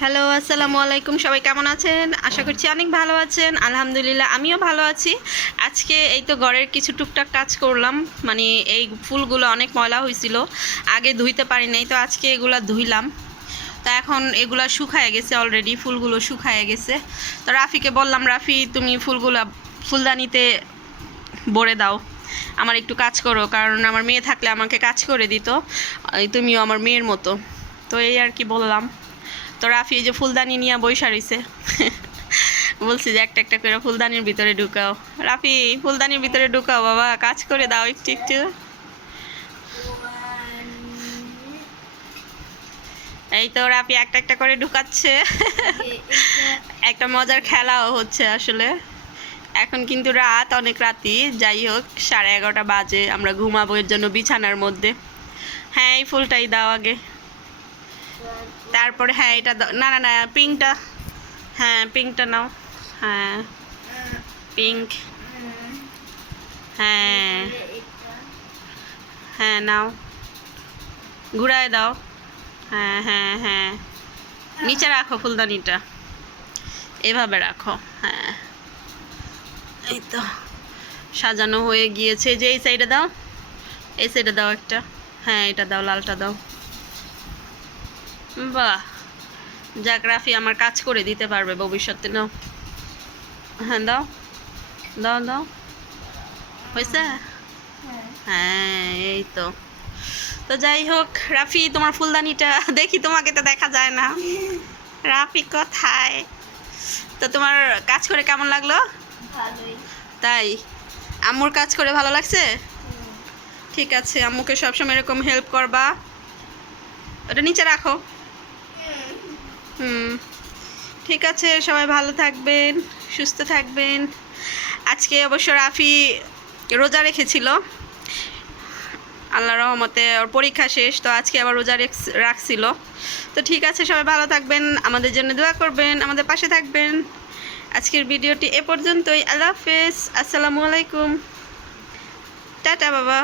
Hello, আসসালামু আলাইকুম। সবাই কেমন আছেন? আশা করছি অনেক ভালো আছেন। আলহামদুলিল্লাহ আমিও ভালো আছি। আজকে এই তো ঘরের কিছু টুকটাক কাজ করলাম। মানে এই ফুলগুলো অনেক ময়লা হয়েছিল, আগে ধুইতে পারি নাই, তো আজকে এগুলা ধুইলাম। তো এখন এগুলা শুকায় গেছে, অলরেডি ফুলগুলো শুকায় গেছে। তো রাফিকে বললাম, রাফি তুমি ফুলগুলা ফুলদানিতে ভরে দাও, আমার একটু কাজ করো, কারণ আমার মেয়ে থাকলে আমাকে কাজ করে দিত, তুমিও আমার মেয়ের মতো। তো এই আর কি বললাম। তো রাফি এই যে ফুলদানি নিয়ে বইসা রইছে। বলছি যে একটা একটা করে ফুলদানির ভিতরে ঢুকাও। রাফি ফুলদানির ভিতরে ঢুকাও বাবা, কাজ করে দাও একটু একটু। এই তো রাফি একটা একটা করে ঢুকাচ্ছে। একটা মজার খেলাও হচ্ছে আসলে। এখন কিন্তু রাত, অনেক রাতই, যাই হোক 11:30 বাজে, আমরা ঘুমাবো এর জন্য বিছানার মধ্যে। হ্যাঁ এই ফুলটাই দাও আগে, তারপরে হ্যাঁ এটা না না না পিঙ্কটা, হ্যাঁ পিঙ্কটা নাও। হ্যাঁ পিঙ্ক, হ্যাঁ হ্যাঁ নাও, ঘুরায় দাও। হ্যাঁ হ্যাঁ হ্যাঁ, নিচে রাখো ফুলদানিটা, এভাবে রাখো। হ্যাঁ এই তো সাজানো হয়ে গিয়েছে। যে এই সাইডে দাও, এই সাইডে দাও একটা। হ্যাঁ এটা দাও, লালটা দাও। বাহ, যাক রাফি আমার কাজ করে দিতে পারবে ভবিষ্যতে। নাও, হ্যাঁ দাও দাও দাও, হয়েছে। হ্যাঁ এই তো। তো যাই হোক রাফি, তোমার ফুলদানিটা দেখি, তোমাকে তো দেখা যায় না। রাফি কোথায়? তো তোমার কাজ করে কেমন লাগলো? তাই আম্মুর কাজ করে ভালো লাগছে? ঠিক আছে, আম্মুকে সবসময় এরকম হেল্প করবা। ওটা নিচে রাখো। ঠিক আছে, সবাই ভালো থাকবেন, সুস্থ থাকবেন। আজকে অবশ্য রাফি রোজা রেখেছিল, আল্লাহর রহমতে ওর পরীক্ষা শেষ, তো আজকে আবার রোজা রাখছিল। তো ঠিক আছে, সবাই ভালো থাকবেন, আমাদের জন্য দোয়া করবেন, আমাদের পাশে থাকবেন। আজকের ভিডিওটি এ পর্যন্তই। আল্লাহ হাফেজ, আসসালামু আলাইকুম, টাটা বাবা।